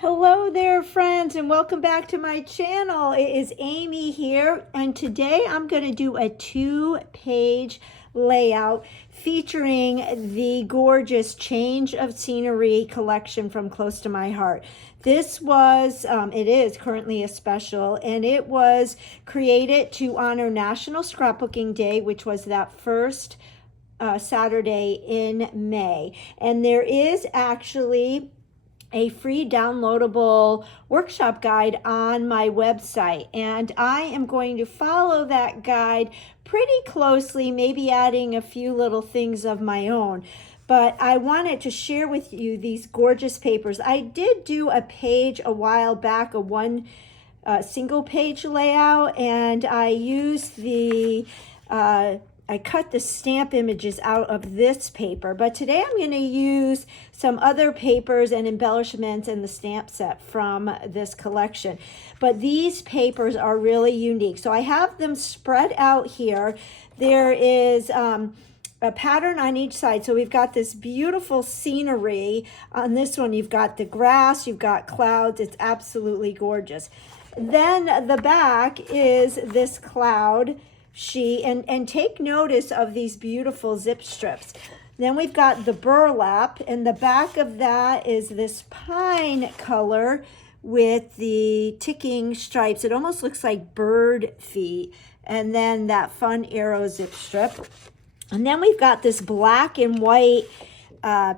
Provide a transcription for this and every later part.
Hello there, friends, and welcome back to my channel. It is Amy here, and today I'm going to do a 2-page layout featuring the gorgeous Change of Scenery collection from Close to My Heart. This was, it is currently a special, and it was created to honor National Scrapbooking Day, which was that first Saturday in May. And there is actually a free downloadable workshop guide on my website, and I am going to follow that guide pretty closely, maybe adding a few little things of my own. But I wanted to share with you these gorgeous papers. I did do a page a while back, a one single page layout, and I used the I cut the stamp images out of this paper, but today I'm going to use some other papers and embellishments in the stamp set from this collection. But these papers are really unique. So I have them spread out here. There is a pattern on each side. So we've got this beautiful scenery. On this one, you've got the grass, you've got clouds. It's absolutely gorgeous. Then the back is this cloud sheet, and take notice of these beautiful zip strips. Then we've got the burlap, and the back of that is this pine color with the ticking stripes. It almost looks like bird feet. And then that fun arrow zip strip. And then we've got this black and white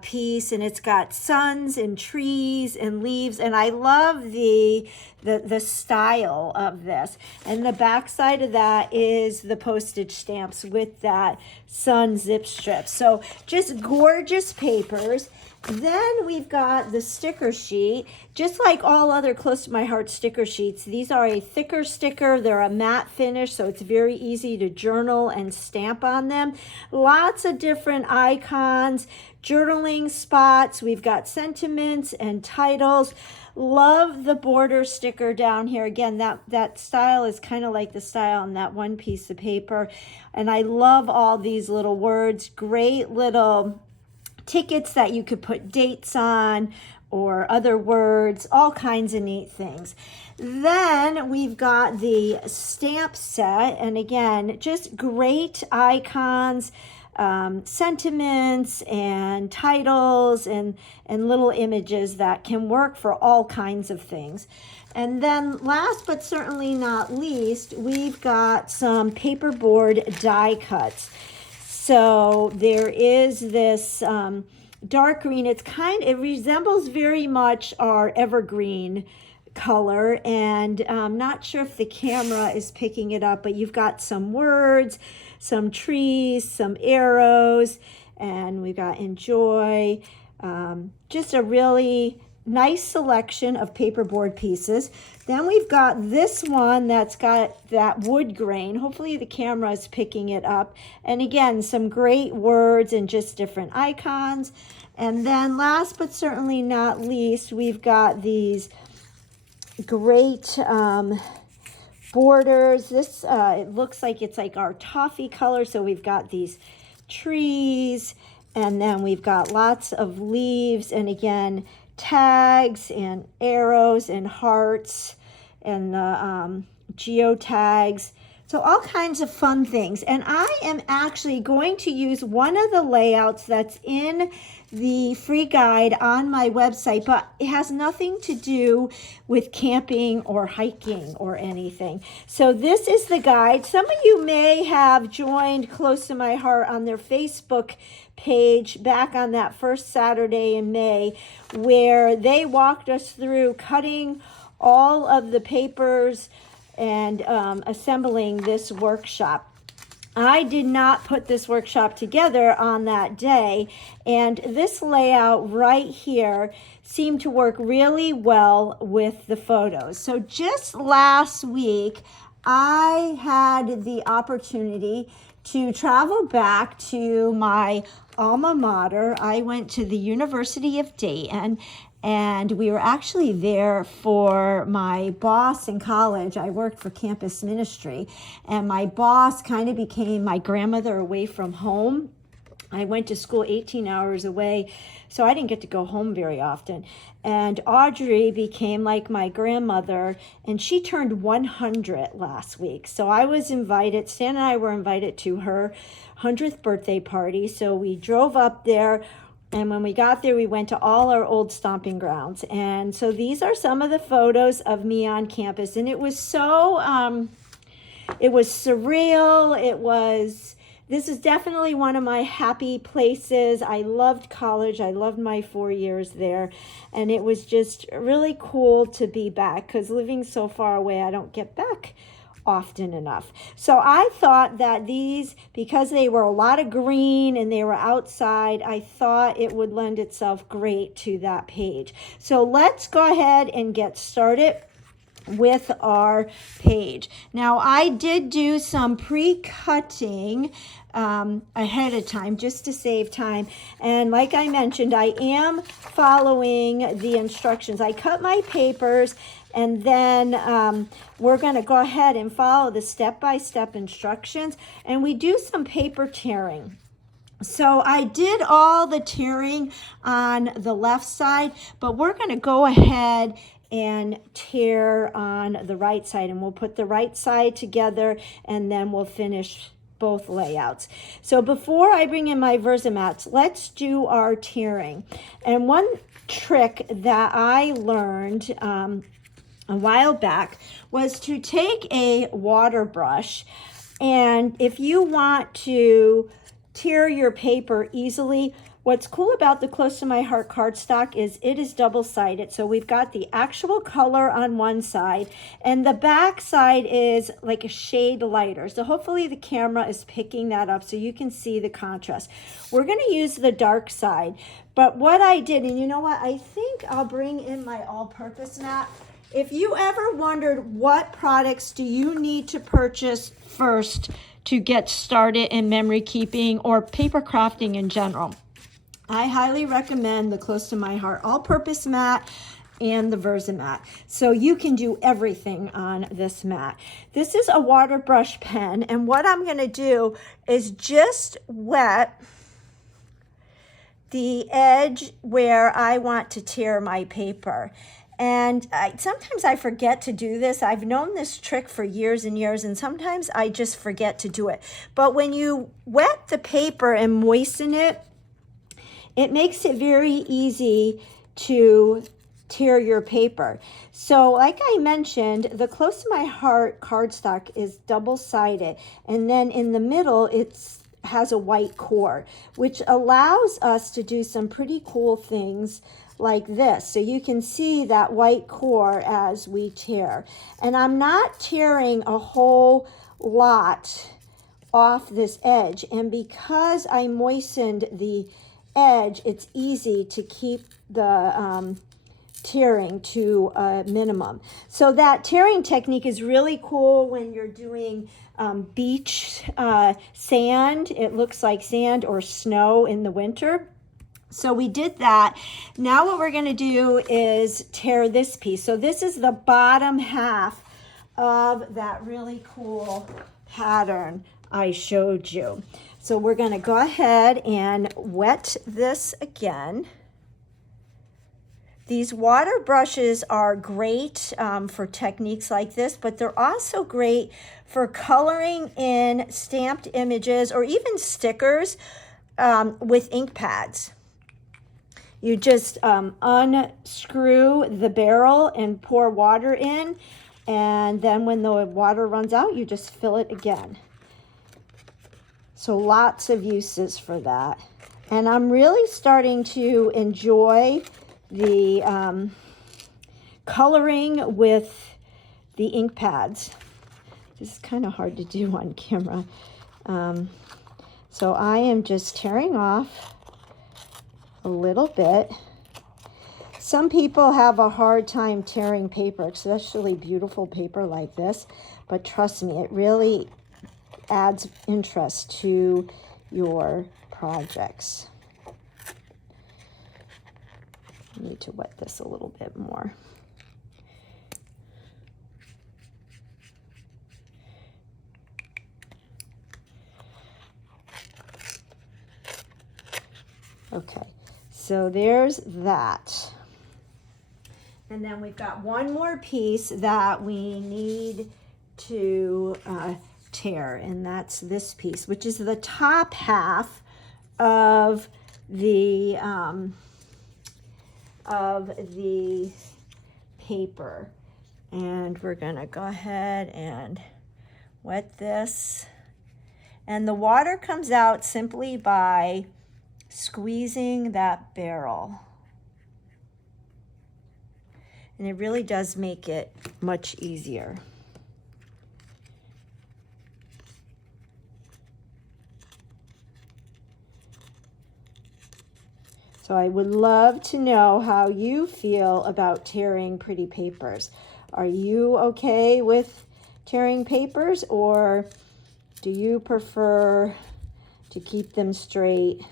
piece, and it's got suns and trees and leaves, and I love the style of this. And the back side of that is the postage stamps with that sun zip strip. So just gorgeous papers. Then we've got the sticker sheet. Just like all other Close to My Heart sticker sheets, these are a thicker sticker. They're a matte finish, so it's very easy to journal and stamp on them. Lots of different icons, journaling spots. We've got sentiments and titles. Love the border sticker down here. Again, that style is kind of like the style on that one piece of paper. And I love all these little words. Great little tickets that you could put dates on or other words, all kinds of neat things. Then we've got the stamp set, and again, just great icons, sentiments and titles and little images that can work for all kinds of things. And then last but certainly not least, we've got some paperboard die cuts. So there is this dark green. It resembles very much our evergreen color, and I'm not sure if the camera is picking it up, but you've got some words, some trees, some arrows, and we've got enjoy. Just a really nice selection of paperboard pieces. Then we've got this one that's got that wood grain. Hopefully the camera is picking it up. And again, some great words and just different icons. And then last but certainly not least, we've got these great borders. This it looks like it's like our toffee color. So we've got these trees, and then we've got lots of leaves, and again, tags and arrows and hearts and the geotags. So all kinds of fun things. And I am actually going to use one of the layouts that's in the free guide on my website, but it has nothing to do with camping or hiking or anything. So this is the guide. Some of you may have joined Close to My Heart on their Facebook page back on that first Saturday in May, where they walked us through cutting all of the papers and assembling this workshop. I did not put this workshop together on that day, and this layout right here seemed to work really well with the photos. So just last week, I had the opportunity to travel back to my alma mater. I went to the University of Dayton, and we were actually there for my boss in college. I worked for campus ministry, and my boss kind of became my grandmother away from home. I went to school 18 hours away, so I didn't get to go home very often. And Audrey became like my grandmother, and she turned 100 last week. So I was invited, Stan and I were invited to her 100th birthday party. So we drove up there, and when we got there, we went to all our old stomping grounds. And so these are some of the photos of me on campus. And it was so, it was surreal. This is definitely one of my happy places. I loved college. I loved my 4 years there. And it was just really cool to be back, because living so far away, I don't get back often enough. So I thought that these, because they were a lot of green and they were outside, I thought it would lend itself great to that page. So let's go ahead and get started with our page. Now, I did do some pre-cutting ahead of time just to save time, and like I mentioned, I am following the instructions. I cut my papers, and then we're going to go ahead and follow the step-by-step instructions, and we do some paper tearing. So I did all the tearing on the left side, but we're going to go ahead and tear on the right side, and we'll put the right side together, and then we'll finish both layouts. So before I bring in my Versamattes, let's do our tearing. And one trick that I learned a while back was to take a water brush, and if you want to tear your paper easily, what's cool about the Close to My Heart cardstock is it is double-sided. So we've got the actual color on one side, and the back side is like a shade lighter. So hopefully the camera is picking that up so you can see the contrast. We're going to use the dark side. But what I did, and you know what, I think I'll bring in my all-purpose mat. If you ever wondered what products do you need to purchase first to get started in memory keeping or paper crafting in general, I highly recommend the Close to My Heart all-purpose mat and the Versamat. So you can do everything on this mat. This is a Waterbrush pen, and what I'm going to do is just wet the edge where I want to tear my paper. And sometimes I forget to do this. I've known this trick for years and years, and sometimes I just forget to do it. But when you wet the paper and moisten it, it makes it very easy to tear your paper. So like I mentioned, the Close to My Heart cardstock is double-sided, and then in the middle it has a white core, which allows us to do some pretty cool things like this. So you can see that white core as we tear. And I'm not tearing a whole lot off this edge, and because I moistened the edge, it's easy to keep the tearing to a minimum. So that tearing technique is really cool when you're doing beach sand. It looks like sand or snow in the winter. So we did that. Now what we're going to do is tear this piece. So this is the bottom half of that really cool pattern I showed you. So we're going to go ahead and wet this again. These water brushes are great for techniques like this, but they're also great for coloring in stamped images or even stickers with ink pads. You just unscrew the barrel and pour water in, and then when the water runs out, you just fill it again. So lots of uses for that. And I'm really starting to enjoy the coloring with the ink pads. This is kind of hard to do on camera. So I am just tearing off a little bit. Some people have a hard time tearing paper, especially beautiful paper like this, but trust me, it really adds interest to your projects. I need to wet this a little bit more. so there's that. And then we've got one more piece that we need to tear, and that's this piece, which is the top half of the paper. And we're gonna go ahead and wet this. And the water comes out simply by squeezing that barrel. And it really does make it much easier. So I would love to know how you feel about tearing pretty papers. Are you okay with tearing papers, or do you prefer to keep them straight?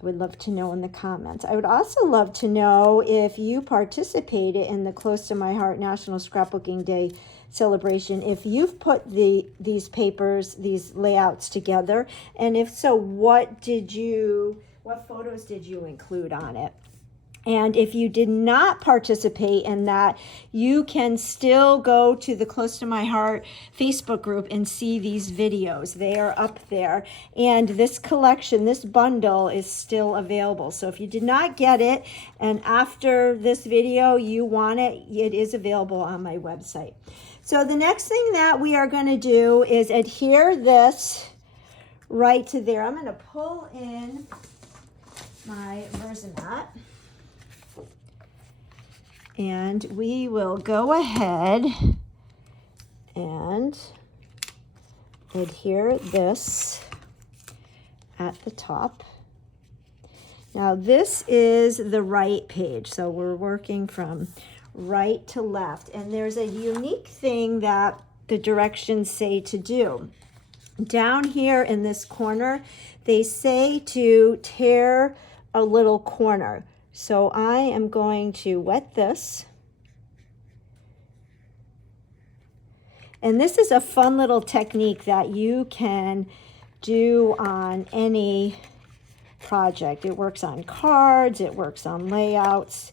I would love to know in the comments. I would also love to know if you participated in the Close to My Heart National Scrapbooking Day celebration, if you've put these papers, these layouts together, and if so, what photos did you include on it? And if you did not participate in that, you can still go to the Close to My Heart Facebook group and see these videos. They are up there. And this collection, this bundle, is still available. So if you did not get it, and after this video you want it, it is available on my website. So the next thing that we are going to do is adhere this right to there. I'm going to pull in my Versamat. And we will go ahead and adhere this at the top. Now this is the right page, so we're working from right to left. And there's a unique thing that the directions say to do. Down here in this corner, they say to tear a little corner. So I am going to wet this. And this is a fun little technique that you can do on any project. It works on cards, it works on layouts.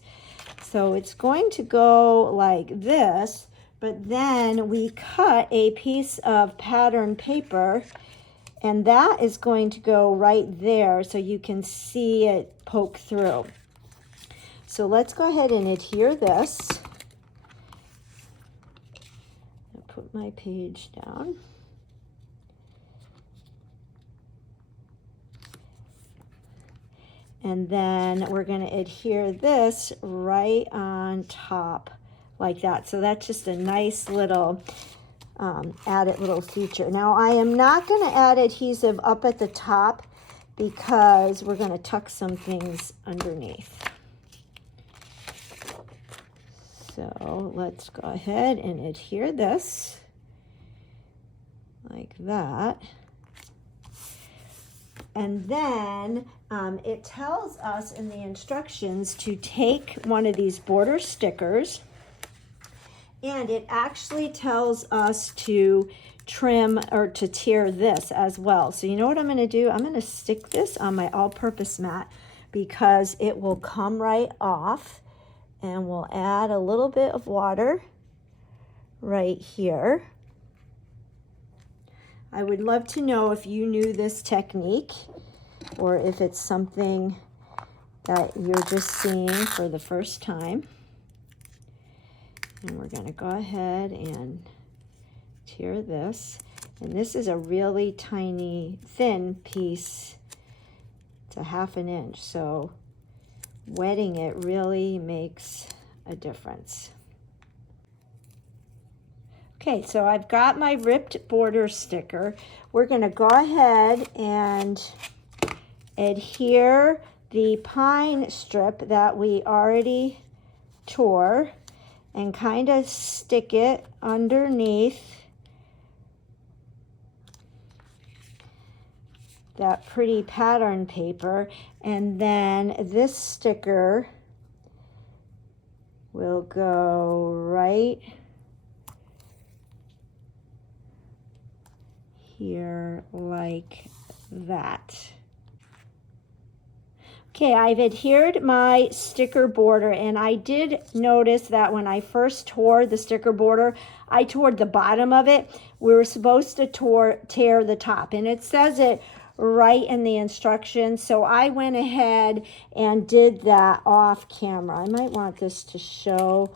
So it's going to go like this, but then we cut a piece of pattern paper, and that is going to go right there so you can see it poke through. So let's go ahead and adhere this. I'll put my page down. And then we're going to adhere this right on top like that. So that's just a nice little added little feature. Now I am not going to add adhesive up at the top because we're going to tuck some things underneath. So let's go ahead and adhere this like that. And then it tells us in the instructions to take one of these border stickers, and it actually tells us to trim or to tear this as well. So you know what I'm going to do? I'm going to stick this on my all-purpose mat because it will come right off. And we'll add a little bit of water right here. I would love to know if you knew this technique or if it's something that you're just seeing for the first time. And we're going to go ahead and tear this. And this is a really tiny, thin piece. It's a 1/2 inch, so wetting it really makes a difference. Okay, so I've got my ripped border sticker. We're going to go ahead and adhere the pine strip that we already tore and kind of stick it underneath that pretty pattern paper, and then this sticker will go right here like that. Okay, I've adhered my sticker border, and I did notice that when I first tore the sticker border, I tore the bottom of it. We were supposed to tear the top, and it says it right in the instructions, so I went ahead and did that off camera. I might want this to show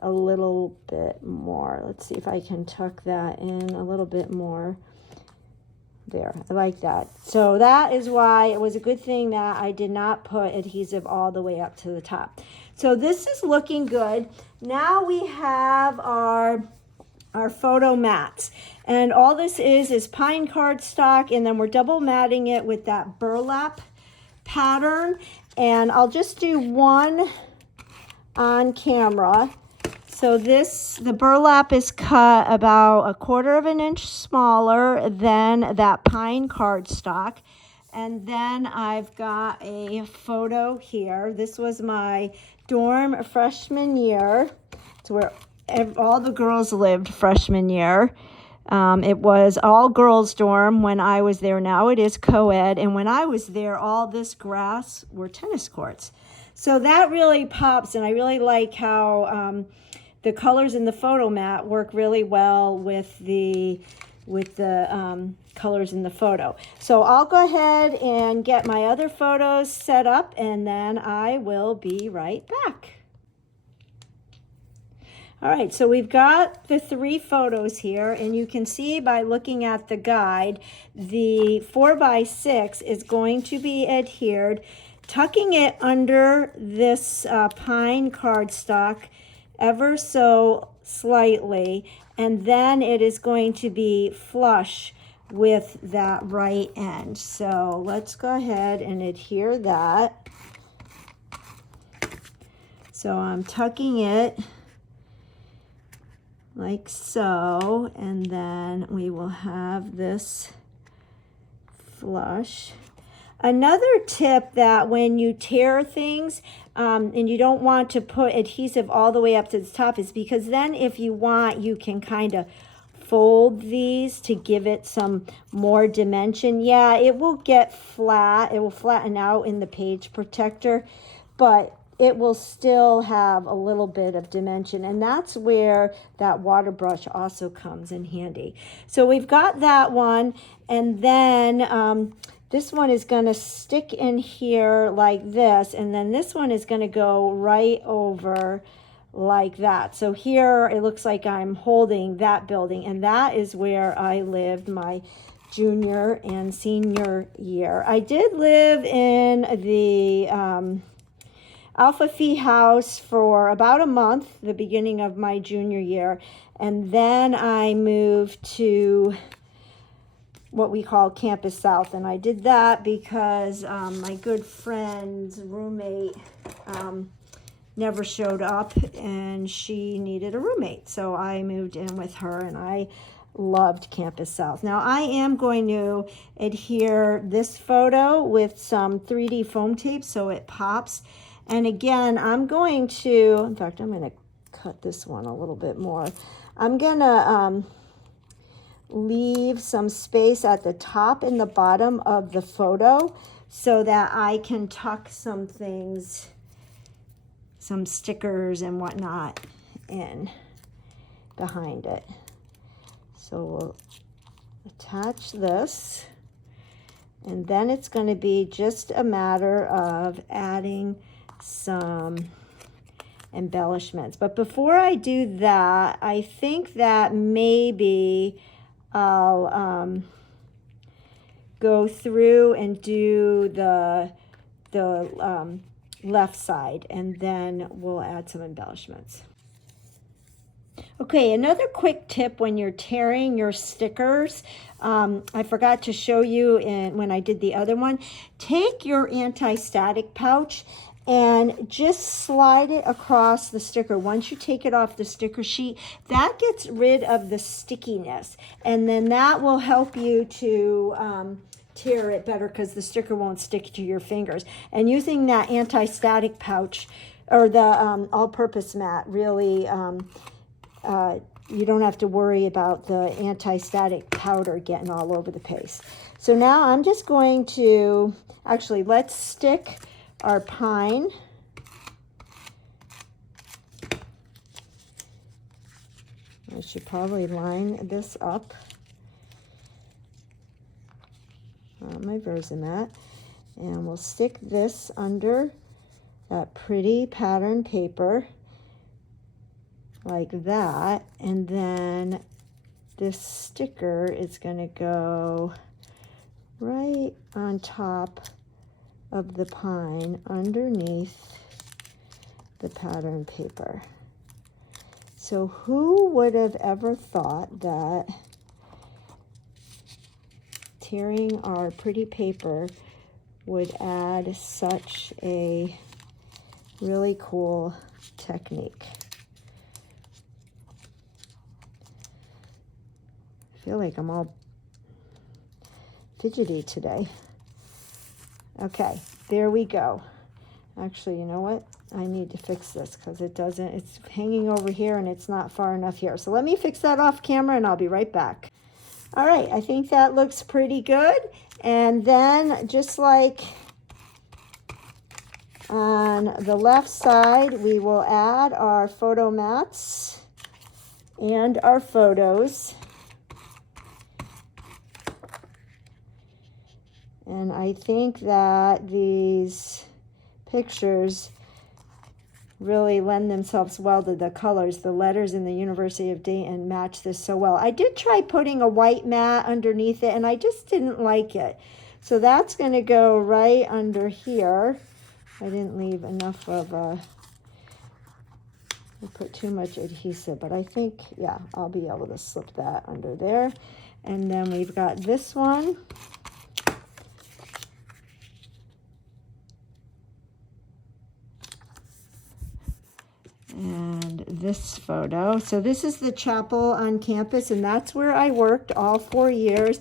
a little bit more. Let's see if I can tuck that in a little bit more. There, I like that. So that is why it was a good thing that I did not put adhesive all the way up to the top. So this is looking good. Now we have our photo mats. And all this is pine cardstock, and then we're double matting it with that burlap pattern. And I'll just do one on camera. So the burlap is cut about 1/4 of an inch smaller than that pine cardstock. And then I've got a photo here. This was my dorm freshman year. It's where all the girls lived freshman year. It was all girls dorm when I was there. Now it is co-ed. And when I was there, all this grass were tennis courts. So that really pops, and I really like how the colors in the photo mat work really well with the colors in the photo. So I'll go ahead and get my other photos set up, and then I will be right back. All right, so we've got the 3 photos here, and you can see by looking at the guide, the 4x6 is going to be adhered, tucking it under this pine cardstock ever so slightly, and then it is going to be flush with that right end. So let's go ahead and adhere that. So I'm tucking it like so, and then we will have this flush. Another tip that when you tear things, and you don't want to put adhesive all the way up to the top, is because then if you want, you can kind of fold these to give it some more dimension. Yeah, it will get flat. It will flatten out in the page protector, but it will still have a little bit of dimension, and that's where that water brush also comes in handy. So we've got that one, and then this one is going to stick in here like this, and then this one is going to go right over like that. So here it looks like I'm holding that building, and that is where I lived my junior and senior year. I did live in the Alpha Phi house for about a month, the beginning of my junior year, and then I moved to what we call Campus South, and I did that because my good friend's roommate never showed up, and she needed a roommate, so I moved in with her, and I loved Campus South. Now I am going to adhere this photo with some 3D foam tape so it pops, and again I'm going to, in fact I'm going to cut this one a little bit more. I'm going to leave some space at the top and the bottom of the photo so that I can tuck some things, some stickers and whatnot in behind it. So we'll attach this, and then it's going to be just a matter of adding some embellishments. But before I do that, I think that maybe I'll go through and do the left side, and then we'll add some embellishments. Okay, another quick tip when you're tearing your stickers, I forgot to show you when I did the other one. Take your anti-static pouch and just slide it across the sticker. Once you take it off the sticker sheet, that gets rid of the stickiness, and then that will help you to tear it better because the sticker won't stick to your fingers. And using that anti-static pouch or the all-purpose mat really, you don't have to worry about the anti-static powder getting all over the place. So now I'm just going to, actually let's stick our pine. I should probably line this up on my Versamat. And we'll stick this under that pretty pattern paper like that. And then this sticker is going to go right on top of the pine underneath the pattern paper. So who would have ever thought that tearing our pretty paper would add such a really cool technique? I feel like I'm all fidgety today. Okay, there we go. Actually, you know what? I need to fix this because it's hanging over here and it's not far enough here. So let me fix that off camera and I'll be right back. All right, I think that looks pretty good. And then just like on the left side, we will add our photo mats and our photos. And I think that these pictures really lend themselves well to the colors. The letters in the University of Dayton match this so well. I did try putting a white mat underneath it and I just didn't like it. So that's going to go right under here. I didn't leave enough of I put too much adhesive, but I think, yeah, I'll be able to slip that under there. And then we've got this one. And this photo. So this is the chapel on campus, and that's where I worked all 4 years.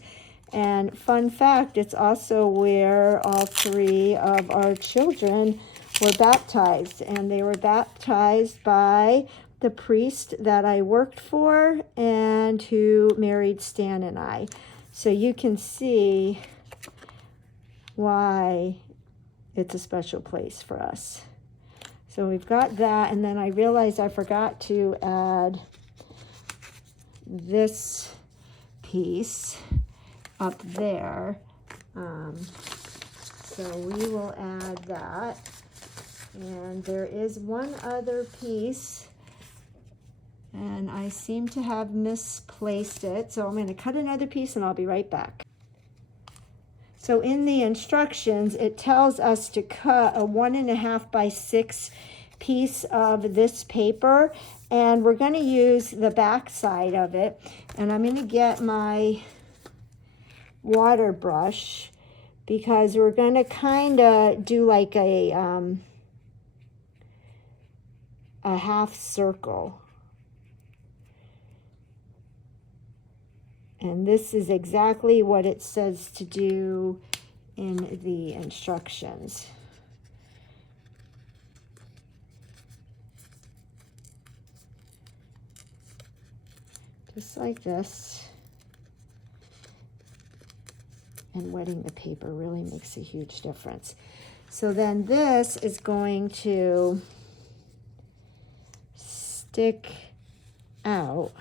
And fun fact, it's also where all 3 of our children were baptized. And they were baptized by the priest that I worked for and who married Stan and I. So you can see why it's a special place for us. So we've got that, and then I realized I forgot to add this piece up there. So we will add that. And there is one other piece, and I seem to have misplaced it. So I'm going to cut another piece, and I'll be right back. So in the instructions, it tells us to cut a 1.5 by 6 piece of this paper, and we're going to use the back side of it. And I'm going to get my Waterbrush because we're going to kind of do like a half circle. And this is exactly what it says to do in the instructions. Just like this. And wetting the paper really makes a huge difference. So then this is going to stick out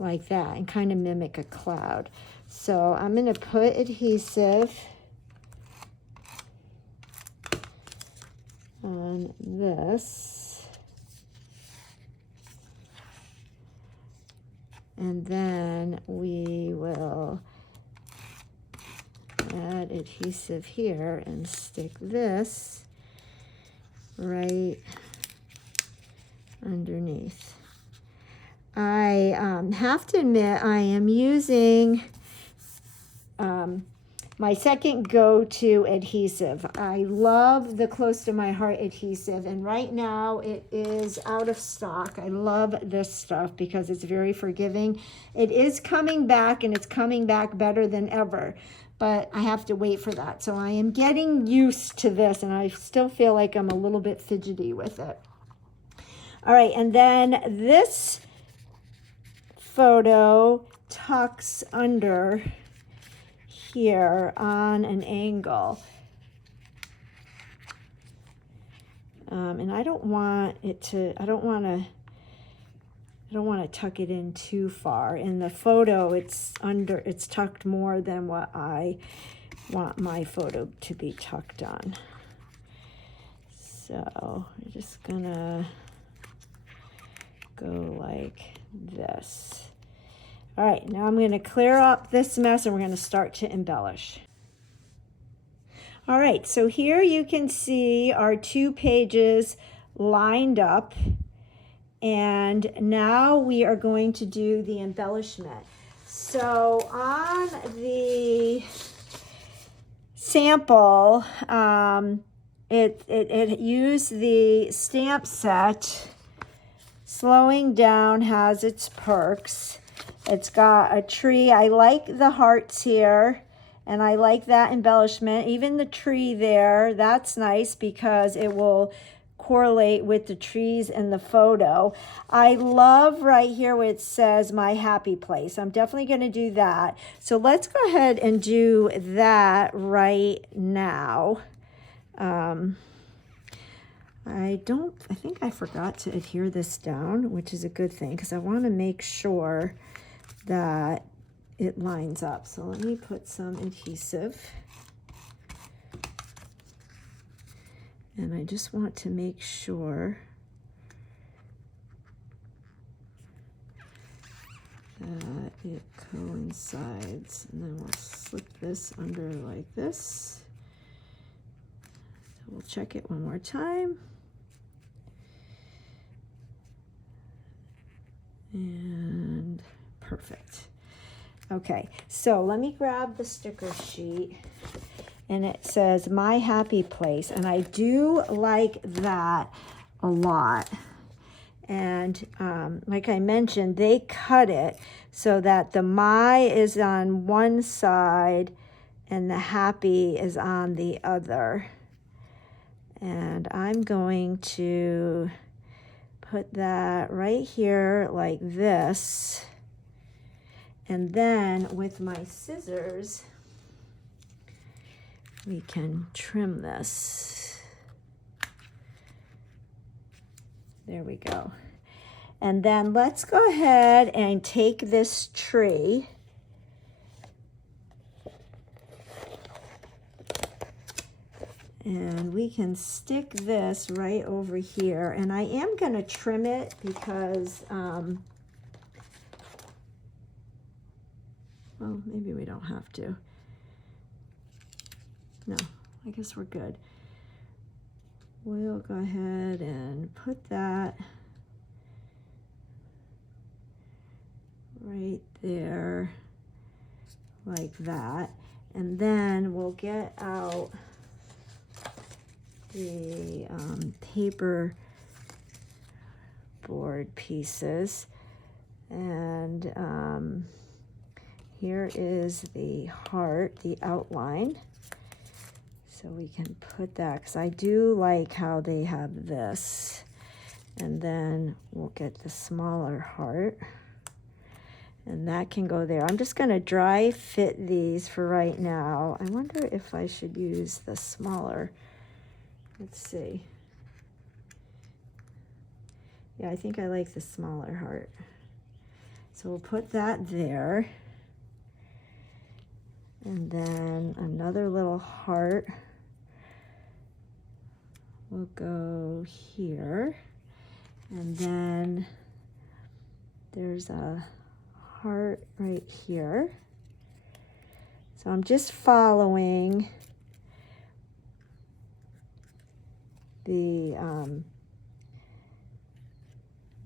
like that and kind of mimic a cloud. So I'm going to put adhesive on this, and then we will add adhesive here and stick this right underneath. I have to admit I am using my second go-to adhesive. I love the Close to My Heart adhesive, and right now it is out of stock. I love this stuff because it's very forgiving. It is coming back, and it's coming back better than ever, but I have to wait for that. So I am getting used to this, and I still feel like I'm a little bit fidgety with it. All right, and then this photo tucks under here on an angle. And I don't want it to, I don't want to tuck it in too far. In the photo, it's tucked more than what I want my photo to be tucked on. So I'm just gonna go like this. All right, now I'm gonna clear up this mess and we're gonna start to embellish. All right, so here you can see our 2 pages lined up, and now we are going to do the embellishment. So on the sample, it used the stamp set. Slowing down has its perks. It's got a tree. I like the hearts here, and I like that embellishment. Even the tree there, that's nice because it will correlate with the trees in the photo. I love right here where it says my happy place. I'm definitely going to do that. So let's go ahead and do that right now. I think I forgot to adhere this down, which is a good thing because I want to make sure that it lines up. So let me put some adhesive. And I just want to make sure that it coincides. And then we'll slip this under like this. We'll check it one more time. And perfect. Okay, so let me grab the sticker sheet, and it says my happy place, and I do like that a lot. And like I mentioned, they cut it so that the my is on one side and the happy is on the other. And I'm going to put that right here like this. And then with my scissors, we can trim this. There we go. And then let's go ahead and take this tree. And we can stick this right over here. And I am going to trim it because, well, maybe we don't have to. No, I guess we're good. We'll go ahead and put that right there like that. And then we'll get out the paper board pieces, and here is the heart, the outline, so we can put that, because I do like how they have this. And then we'll get the smaller heart, and that can go there. I'm just going to dry fit these for right now. I wonder if I should use the smaller. Let's see. Yeah, I think I like the smaller heart. So we'll put that there. And then another little heart will go here. And then there's a heart right here. So I'm just following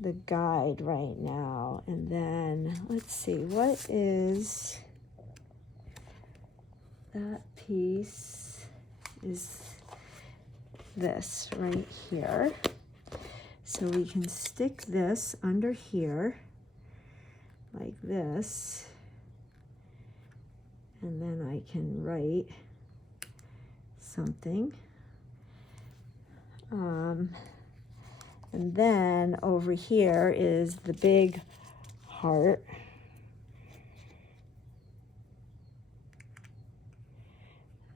the guide right now. And then let's see, what is that piece? Is this right here. So we can stick this under here like this, and then I can write something. And then over here is the big heart.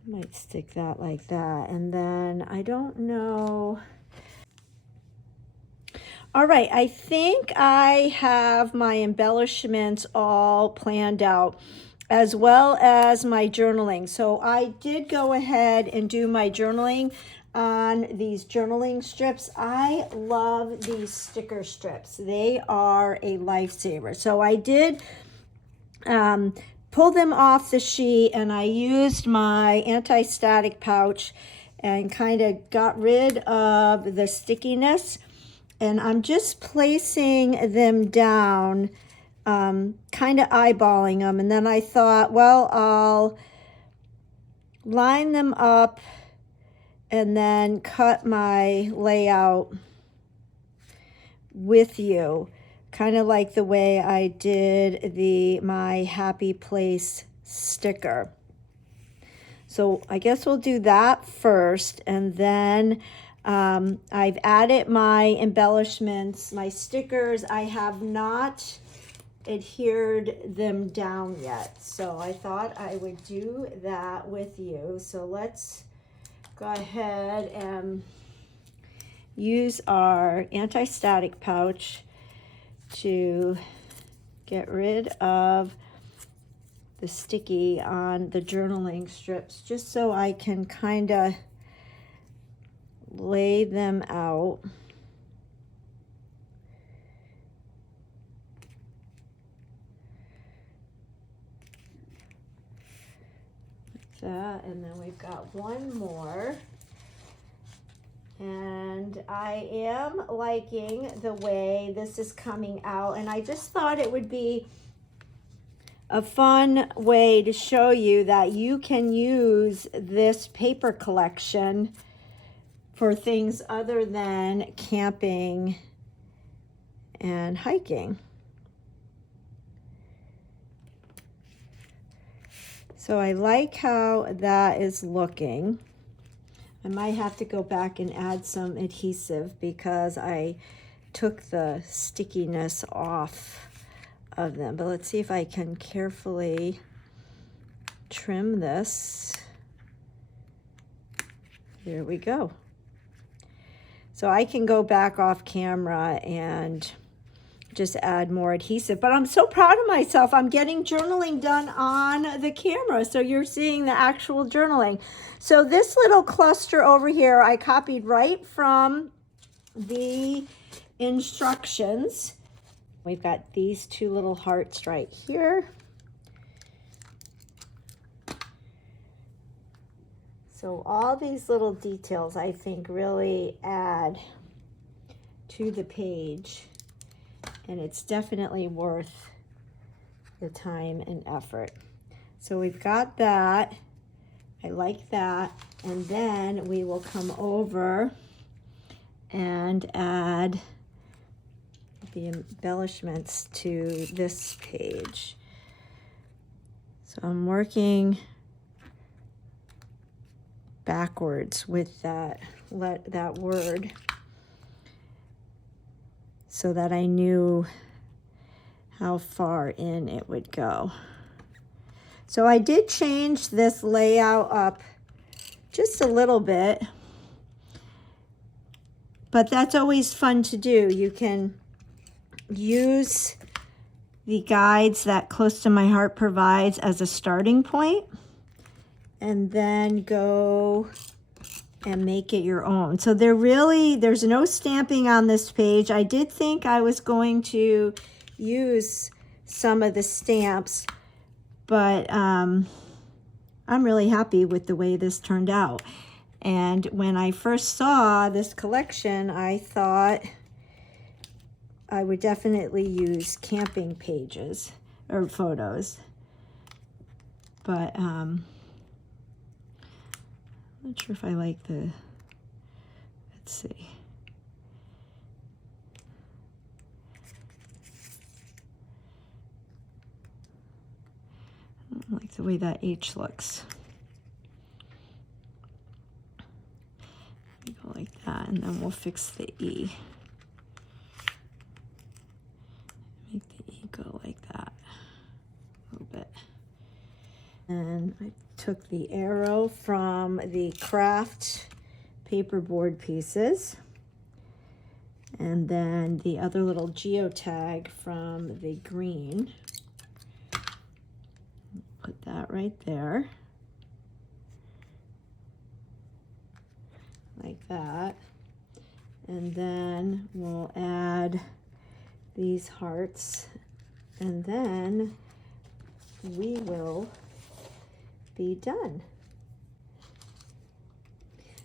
I might stick that like that. And then I don't know, All right, I think I have my embellishments all planned out, as well as my journaling. So I did go ahead and do my journaling on these journaling strips. I love these sticker strips. They are a lifesaver. So I did pull them off the sheet, and I used my anti-static pouch and kind of got rid of the stickiness. And I'm just placing them down, kind of eyeballing them. And then I thought, well, I'll line them up and then cut my layout with you, kind of like the way I did my Happy Place sticker. So I guess we'll do that first, and then I've added my embellishments, my stickers. I have not adhered them down yet, so I thought I would do that with you. So let's go ahead and use our anti-static pouch to get rid of the sticky on the journaling strips, just so I can kind of lay them out. Like that, and then we've got one more. And I am liking the way this is coming out, and I just thought it would be a fun way to show you that you can use this paper collection for things other than camping and hiking. So I like how that is looking. I might have to go back and add some adhesive because I took the stickiness off of them. But let's see if I can carefully trim this. There we go. So I can go back off camera and just add more adhesive. But I'm so proud of myself. I'm getting journaling done on the camera. So you're seeing the actual journaling. So this little cluster over here, I copied right from the instructions. We've got these two little hearts right here. So all these little details, I think, really add to the page, and it's definitely worth the time and effort. So we've got that. I like that. And then we will come over and add the embellishments to this page. So I'm working backwards with that word so that I knew how far in it would go. So I did change this layout up just a little bit, but that's always fun to do. You can use the guides that Close to My Heart provides as a starting point, and then go and make it your own. So there's no stamping on this page. I did think I was going to use some of the stamps, but I'm really happy with the way this turned out. And when I first saw this collection, I thought I would definitely use camping pages or photos. But I'm not sure if I like the, let's see. I don't like the way that H looks. Go like that, and then we'll fix the E. Make the E go like that a little bit. And I took the arrow from the craft paperboard pieces, And then the other little geotag from the green. Put that right there. Like that. And then we'll add these hearts. And then we will be done.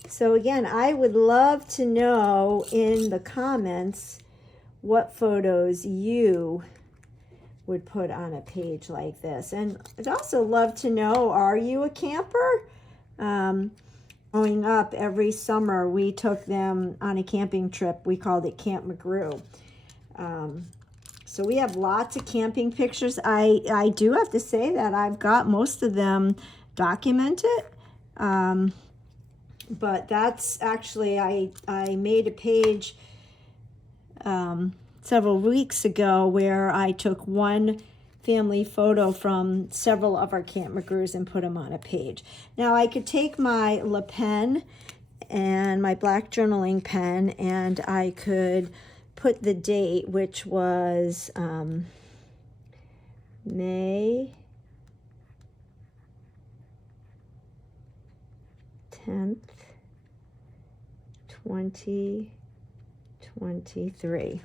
So again, I would love to know in the comments what photos you would put on a page like this. And I'd also love to know, are you a camper? Growing up, every summer we took them on a camping trip. We called it Camp McGrew. So we have lots of camping pictures. I do have to say that I've got most of them documented. But that's actually, I made a page several weeks ago where I took one family photo from several of our Camp McGrews and put them on a page. Now I could take my LaPen and my black journaling pen and I could put the date, which was May 10th, 2023.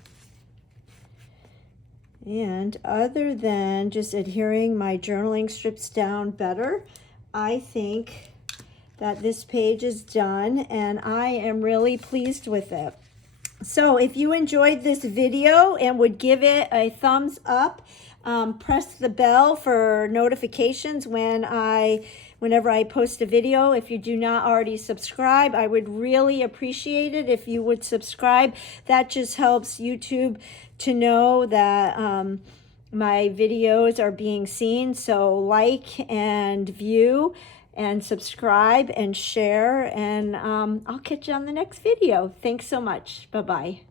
And other than just adhering my journaling strips down better, I think that this page is done and I am really pleased with it. So if you enjoyed this video and would give it a thumbs up, press the bell for notifications whenever I post a video. If you do not already subscribe, I would really appreciate it if you would subscribe. That just helps YouTube to know that my videos are being seen. So like and view and subscribe and share, and I'll catch you on the next video. Thanks so much. Bye-bye.